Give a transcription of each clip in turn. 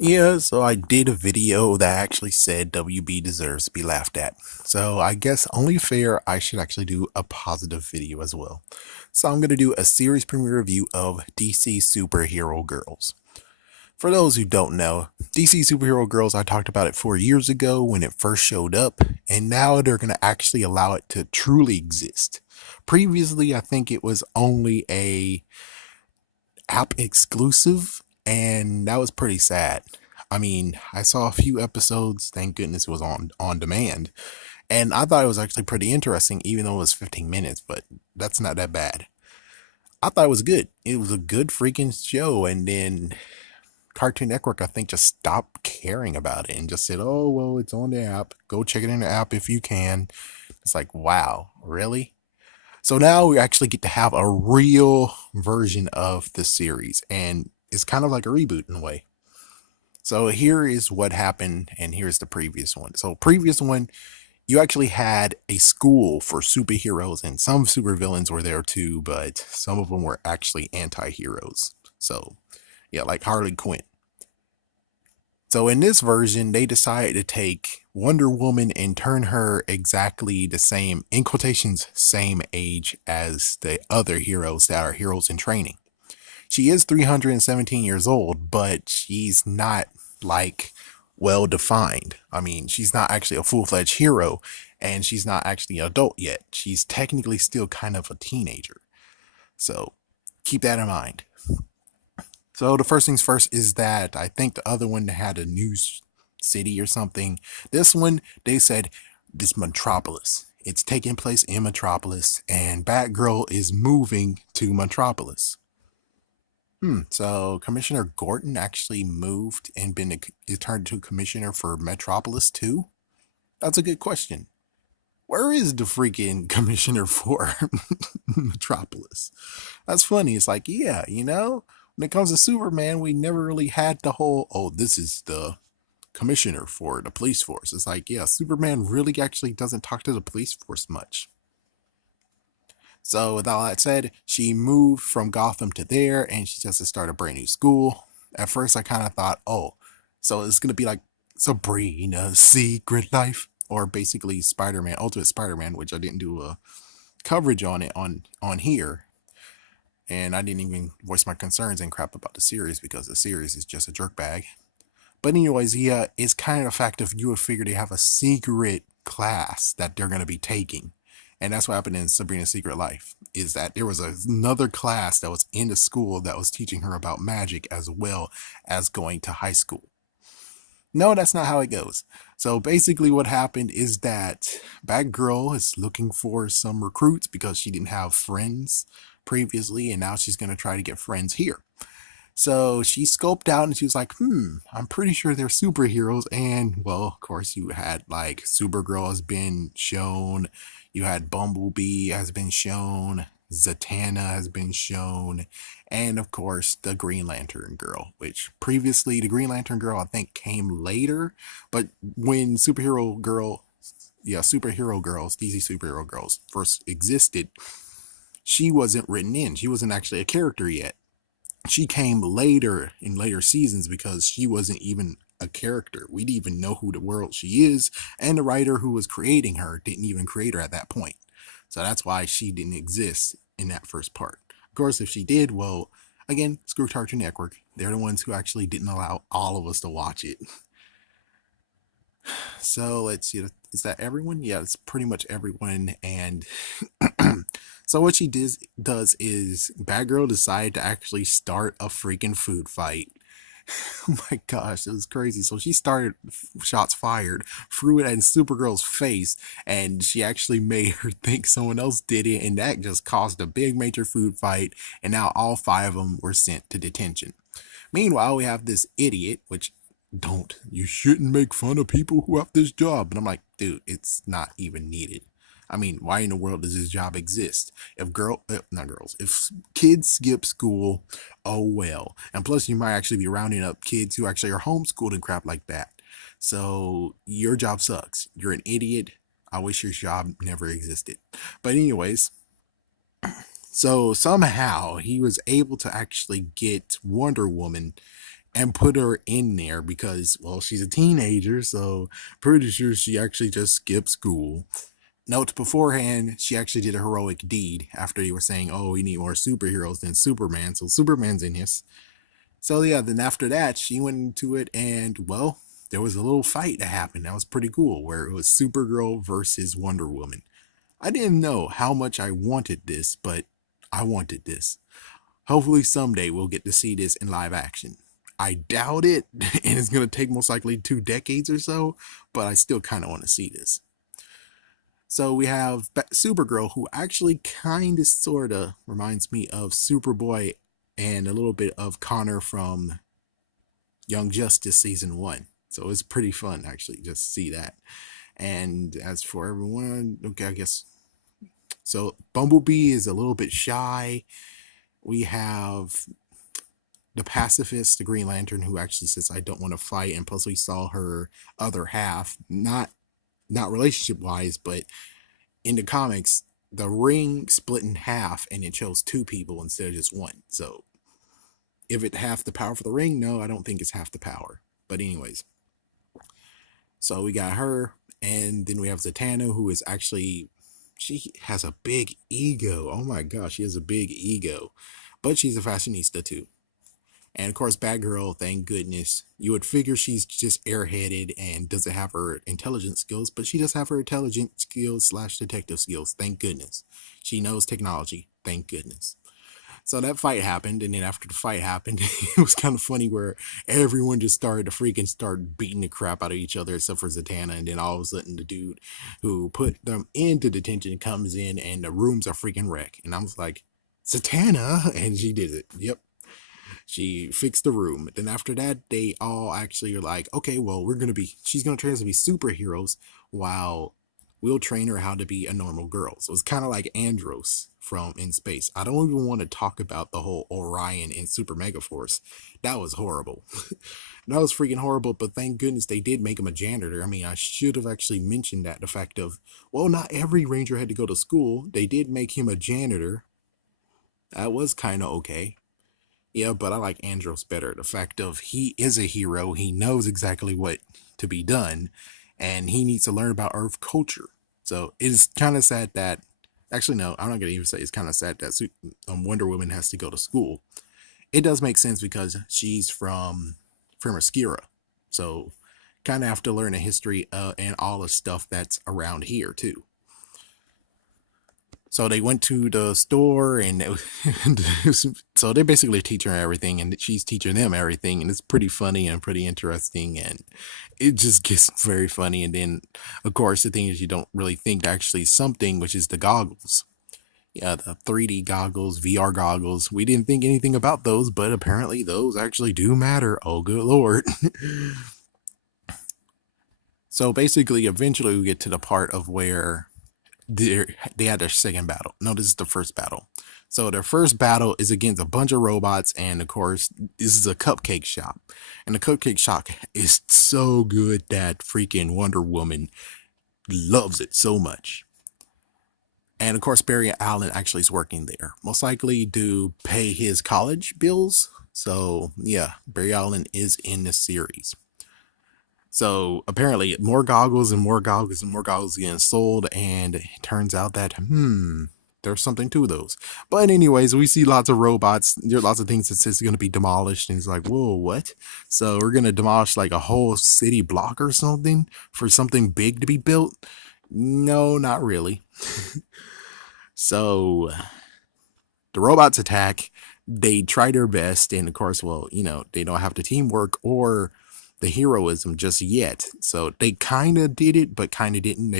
Yeah, so I did a video that actually said WB deserves to be laughed at. So I guess only fair I should actually do a positive video as well. So I'm going to do a series premiere review of DC Superhero Girls. For those who don't know, DC Superhero Girls, I talked about it 4 years ago when it first showed up, and now they're going to actually allow it to truly exist. Previously, I think it was only a app exclusive, and that was pretty sad. I mean, I saw a few episodes, thank goodness it was on demand, and I thought it was actually pretty interesting, even though it was 15 minutes, but that's not that bad. I thought it was good. It was a good freaking show, and then Cartoon Network, I think, just stopped caring about it and just said, oh, well, it's on the app. Go check it in the app if you can. It's like, wow, really? So now we actually get to have a real version of the series, and it's kind of like a reboot in a way. So here is what happened, and here's the previous one. So previous one, you actually had a school for superheroes, and some supervillains were there too, but some of them were actually anti-heroes. So yeah, like Harley Quinn. So in this version, they decided to take Wonder Woman and turn her exactly the same, in quotations, same age as the other heroes that are heroes in training. She is 317 years old, but she's not like well defined. I mean, she's not actually a full fledged hero, and she's not actually an adult yet. She's technically still kind of a teenager. So keep that in mind. So the first things first is that I think the other one had a new city or something. This one, they said this Metropolis. It's taking place in Metropolis, and Batgirl is moving to Metropolis. So Commissioner Gordon actually moved and is turned to commissioner for Metropolis too? That's a good question. Where is the freaking commissioner for Metropolis? That's funny. It's like, yeah, when it comes to Superman, we never really had the whole, oh, this is the commissioner for the police force. It's like, yeah, Superman really actually doesn't talk to the police force much. So, with all that said, she moved from Gotham to there, and she just to start a brand new school. At first, I kind of thought, oh, so it's going to be like Sabrina's Secret Life, or basically Spider-Man, Ultimate Spider-Man, which I didn't do a coverage on it on here, and I didn't even voice my concerns and crap about the series because the series is just a jerk bag. But anyways, yeah, it's kind of a fact if you would figure they have a secret class that they're going to be taking. And that's what happened in Sabrina's Secret Life, is that there was another class that was in the school that was teaching her about magic as well as going to high school. No, that's not how it goes. So basically what happened is that Batgirl is looking for some recruits because she didn't have friends previously, and now she's going to try to get friends here. So she scoped out and she was like, I'm pretty sure they're superheroes. And well, of course, you had like Supergirl has been shown, you had Bumblebee has been shown, Zatanna has been shown, and of course, the Green Lantern Girl, which previously the Green Lantern Girl I think came later, but when Superhero Girls, DC Superhero Girls first existed, she wasn't written in. She wasn't actually a character yet. She came later in later seasons because she wasn't even a character. We didn't even know who the world she is, and the writer who was creating her didn't even create her at that point. So that's why she didn't exist in that first part. Of course, if she did, well, again, screw Cartoon Network. They're the ones who actually didn't allow all of us to watch it. So let's see. Is that everyone? Yeah, it's pretty much everyone. And so what does is Batgirl decided to actually start a freaking food fight. Oh my gosh, it was crazy. So she started shots fired, threw it at Supergirl's face, and she actually made her think someone else did it, and that just caused a big major food fight, and now all five of them were sent to detention. Meanwhile, we have this idiot, which you shouldn't make fun of people who have this job. And I'm like, dude, it's not even needed. I mean, why in the world does this job exist? Not girls, if kids skip school, oh well. And plus, you might actually be rounding up kids who actually are homeschooled and crap like that. So your job sucks. You're an idiot. I wish your job never existed. But anyways, so somehow he was able to actually get Wonder Woman and put her in there because, well, she's a teenager, so pretty sure she actually just skipped school. Note beforehand, she actually did a heroic deed after you were saying, oh, we need more superheroes than Superman, so Superman's in this. So yeah, then after that, she went into it, and well, there was a little fight that happened. That was pretty cool, where it was Supergirl versus Wonder Woman. I didn't know how much I wanted this, but I wanted this. Hopefully someday we'll get to see this in live action. I doubt it, and it's going to take most likely 2 decades or so, but I still kind of want to see this. So we have Supergirl, who actually kind of sort of reminds me of Superboy and a little bit of Connor from Young Justice season 1. So it's pretty fun actually just to see that. And as for everyone, okay, I guess so. Bumblebee is a little bit shy. We have the pacifist, the Green Lantern, who actually says, "I don't want to fight," and plus we saw her other half, not relationship wise, but in the comics, the ring split in half, and it chose 2 people instead of just one. So if it half the power for the ring, no, I don't think it's half the power. But anyways, so we got her, and then we have Zatanna, who is actually, she has a big ego. Oh my gosh, she has a big ego, but she's a fashionista too. And of course, Batgirl, thank goodness. You would figure she's just airheaded and doesn't have her intelligence skills, but she does have her intelligence skills slash detective skills. Thank goodness. She knows technology. Thank goodness. So that fight happened, and then after the fight happened, it was kind of funny where everyone just started to freaking start beating the crap out of each other except for Zatanna, and then all of a sudden the dude who put them into detention comes in and the rooms are freaking wrecked. And I was like, Zatanna? And she did it. Yep. She fixed the room. Then after that, they all actually are like, okay, well, she's gonna train us to be superheroes while we'll train her how to be a normal girl. So it's kind of like Andros from In Space. I don't even want to talk about the whole Orion and Super Mega Force. That was horrible. That was freaking horrible, but thank goodness they did make him a janitor. I mean, I should have actually mentioned that, the fact of, well, not every ranger had to go to school. They did make him a janitor. That was kind of okay. Yeah, but I like Andros better. The fact of, he is a hero, he knows exactly what to be done, and he needs to learn about Earth culture. So it is kind of sad that, actually, no, I'm not going to even say it's kind of sad that Wonder Woman has to go to school. It does make sense because she's from Themyscira. So kind of have to learn the history and all the stuff that's around here, too. So they went to the store, and so they're basically teaching her everything, and she's teaching them everything, and it's pretty funny and pretty interesting, and it just gets very funny. And then, of course, the thing is, you don't really think actually something, which is the goggles. Yeah, the 3D goggles, VR goggles. We didn't think anything about those, but apparently those actually do matter. Oh, good lord. So basically, eventually we get to the part of where they had their second battle. No, this is the first battle. So their first battle is against a bunch of robots, and of course, this is a cupcake shop. And the cupcake shop is so good that freaking Wonder Woman loves it so much. And of course, Barry Allen actually is working there, most likely to pay his college bills. So yeah, Barry Allen is in the series. So apparently, more goggles and more goggles and more goggles getting sold, and it turns out that there's something to those. But anyways, we see lots of robots. There are lots of things that says going to be demolished, and it's like, whoa, what? So we're gonna demolish like a whole city block or something for something big to be built? No, not really. So the robots attack. They try their best, and of course, well, they don't have the teamwork or the heroism just yet. So they kind of did it, but kind of didn't.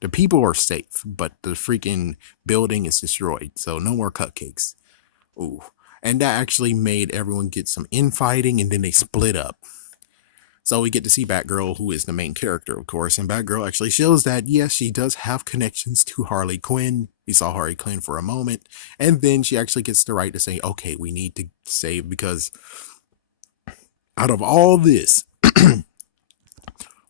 The people are safe, but the freaking building is destroyed. So no more cupcakes. Ooh. And that actually made everyone get some infighting, and then they split up. So we get to see Batgirl, who is the main character, of course, and Batgirl actually shows that, yes, she does have connections to Harley Quinn. We saw Harley Quinn for a moment, and then she actually gets the right to say, okay, we need to save, because out of all this,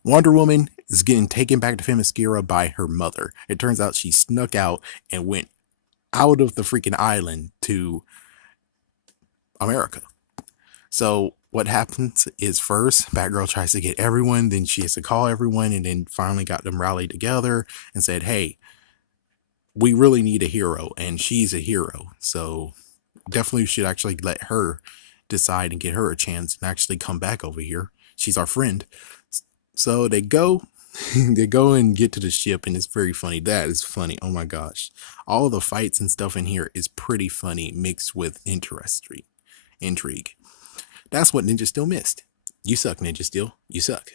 Wonder Woman is getting taken back to Themyscira by her mother. It turns out she snuck out and went out of the freaking island to America. So what happens is first, Batgirl tries to get everyone, then she has to call everyone, and then finally got them rallied together and said, hey, we really need a hero, and she's a hero. So definitely should actually let her decide and get her a chance and actually come back over here. She's our friend. So they go, they go and get to the ship, and it's very funny. That is funny. Oh my gosh. All of the fights and stuff in here is pretty funny, mixed with intrigue. That's what Ninja Steel missed. You suck, Ninja Steel. You suck.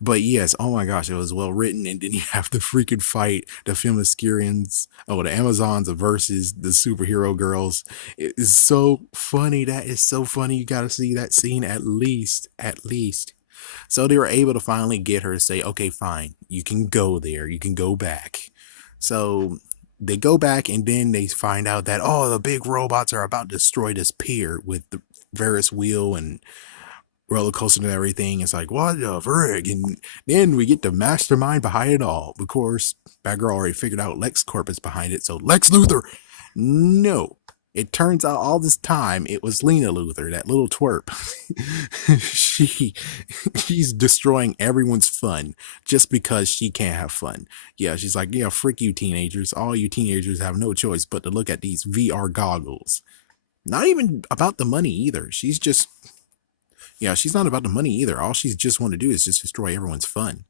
But yes, oh my gosh, it was well written. And then you have the freaking fight, the Themyscirians, oh, the Amazons versus the superhero girls. It is so funny. That is so funny. You got to see that scene at least. At least. So they were able to finally get her to say, okay, fine, you can go there. You can go back. So they go back, and then they find out that, oh, the big robots are about to destroy this pier with the Ferris wheel and roller coaster and everything. It's like, what the frig? And then we get the mastermind behind it all. Of course, Batgirl already figured out LexCorp is behind it. So Lex Luthor, no. It turns out all this time it was Lena Luthor, that little twerp. She's destroying everyone's fun just because she can't have fun. Yeah, she's like, yeah, frick you teenagers. All you teenagers have no choice but to look at these VR goggles. Not even about the money either. She's not about the money either. All she's just want to do is just destroy everyone's fun.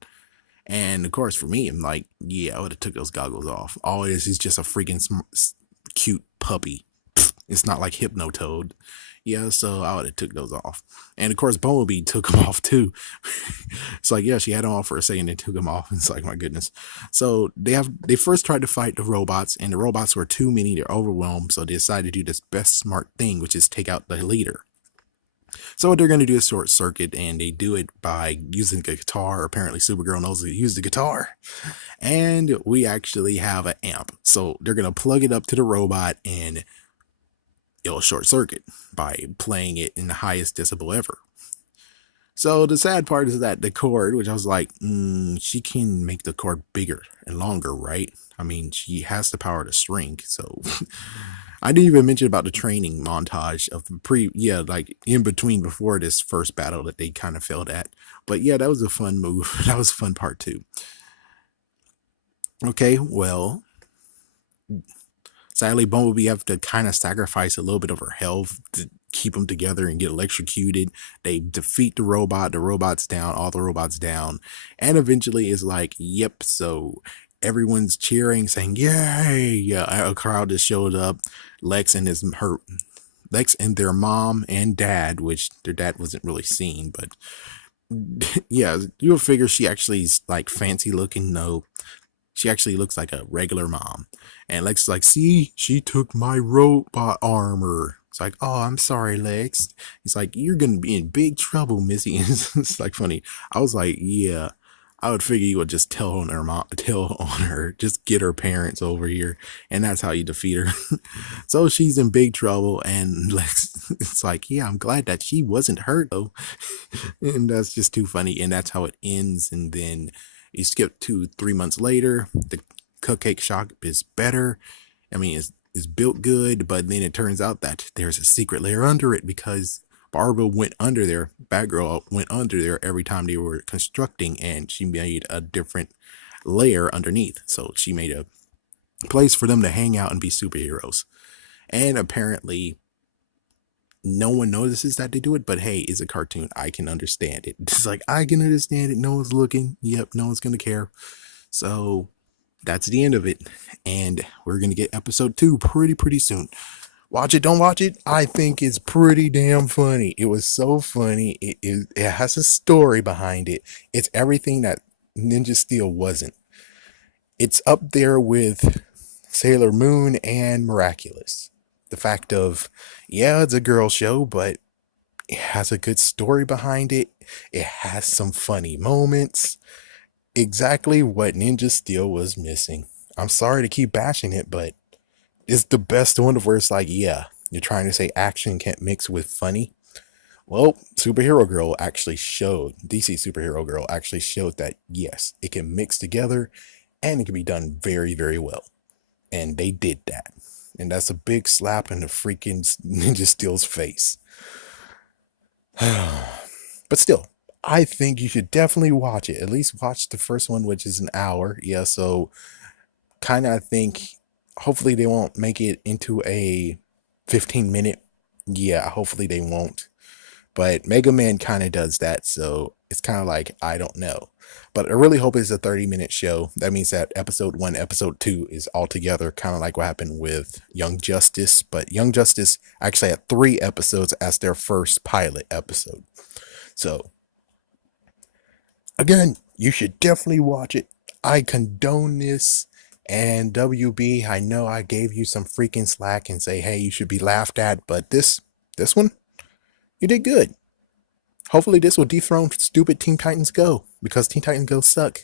And of course, for me, I'm like, yeah, I would have took those goggles off. All it is just a freaking cute puppy. It's not like Hypnotoad. Yeah, so I would have took those off. And of course, Bumblebee took them off too. It's like, yeah, she had them on for a second and took them off. It's like, my goodness. So they first tried to fight the robots, and the robots were too many. They're overwhelmed. So they decided to do this best smart thing, which is take out the leader. So what they're going to do is short circuit, and they do it by using a guitar. Apparently Supergirl knows to use the guitar, and we actually have an amp. So they're going to plug it up to the robot, and it'll short circuit by playing it in the highest decibel ever. So the sad part is that the cord, which I was like, she can make the cord bigger and longer, right? I mean, she has the power to shrink. So I didn't even mention about the training montage of like in between before this first battle that they kind of failed at. But yeah, that was a fun move. That was a fun part too. Okay, well, sadly, Bumblebee have to kind of sacrifice a little bit of her health to keep them together and get electrocuted. They defeat the robot. The robot's down. All the robots down. And eventually it's like, yep, so everyone's cheering, saying, yay. Yeah, a crowd just showed up. Lex and their mom and dad, which their dad wasn't really seen, but yeah, you would figure she actually is like fancy looking. No, she actually looks like a regular mom. And Lex is like, see, she took my robot armor. It's like, oh, I'm sorry, Lex. He's like, you're going to be in big trouble, Missy. It's like funny. I was like, yeah, I would figure you would just tell on her mom, just get her parents over here. And that's how you defeat her. So she's in big trouble. And Lex, it's like, yeah, I'm glad that she wasn't hurt though. And that's just too funny. And that's how it ends. And then you skip to 3 months later, the cupcake shop is better. I mean, it's built good, but then it turns out that there's a secret layer under it because Barbara went under there. Batgirl went under there every time they were constructing, and she made a different layer underneath. So she made a place for them to hang out and be superheroes. And apparently no one notices that they do it, but hey, it's a cartoon. I can understand it. It's like, I can understand it. No one's looking. Yep, no one's going to care. So that's the end of it. And we're going to get episode 2 pretty soon. Watch it, don't watch it. I think it's pretty damn funny. It was so funny. It has a story behind it. It's everything that Ninja Steel wasn't. It's up there with Sailor Moon and Miraculous. The fact of, yeah, it's a girl show, but it has a good story behind it. It has some funny moments. Exactly what Ninja Steel was missing. I'm sorry to keep bashing it, but it's the best one where it's like, yeah, you're trying to say action can't mix with funny. Well, Superhero Girl actually showed, DC Superhero Girl actually showed that, yes, it can mix together and it can be done very well. And they did that. And that's a big slap in the freaking Ninja Steel's face. But still, I think you should definitely watch it. At least watch the first one, which is an hour. Yeah, so kind of I think hopefully they won't make it into a 15-minute. Yeah, hopefully they won't. But Mega Man kind of does that, so it's kind of like I don't know. But I really hope it's a 30-minute show. That means that episode 1, episode 2 is all together, kind of like what happened with Young Justice. But Young Justice actually had 3 episodes as their first pilot episode. So again, you should definitely watch it. I condone this. And WB, I know I gave you some freaking slack and say, hey, you should be laughed at, but this one, you did good. Hopefully this will dethrone stupid Teen Titans Go, because Teen Titans Go suck.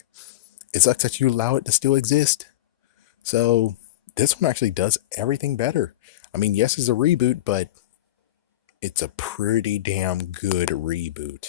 It sucks that you allow it to still exist. So this one actually does everything better. I mean, yes, it's a reboot, but it's a pretty damn good reboot.